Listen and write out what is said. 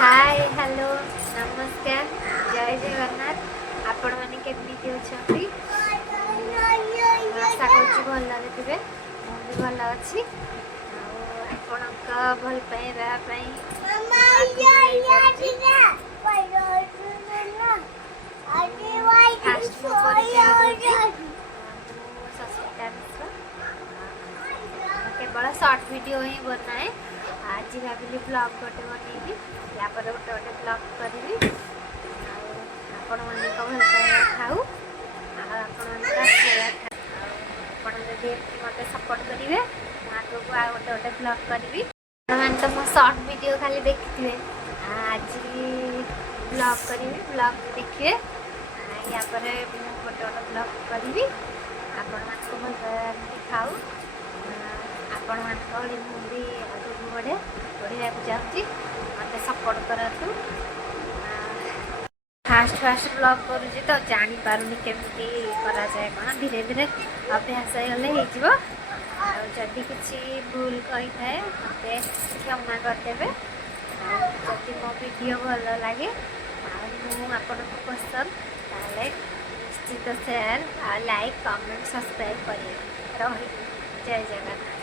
Hi hello नमस्कार जय जगन्नाथ आपण मैंने केमती अच्छा आशा कर भल थे मुझे भल अच्छी आपण भल पाइबा केवल शॉर्ट वीडियो ही बनाए आज भाविली ब्लॉग गोटे बनैबी या गोटे गोटे ब्लॉग करी आपण मैंने भल पाइबा खाऊ आपड़ी मत सपोर्ट करेंगे आगे को आ गोटे गोटे ब्लॉग करी तो मो शॉर्ट वीडियो खाली देखिए आज ब्लॉग करी ब्लॉग देखिए या गोटे गोटे ब्लॉग करी आपण भल पाइबा खाऊ आपण मुझे आगे बढ़े बढ़िया चाहूँगी मत सपोर्ट करूँ फास्ट ब्लॉग करुँच तो जापारूनी केमती करा जाए कौन धीरे धीरे अभ्यास हो जदि किसी भूल कही थाए मत क्षमा करदे जदि मो वीडियो भल लगे आपन को पसंद निश्चित शेयर लाइक कमेंट सब्सक्राइब करें रही जय जगन्नाथ।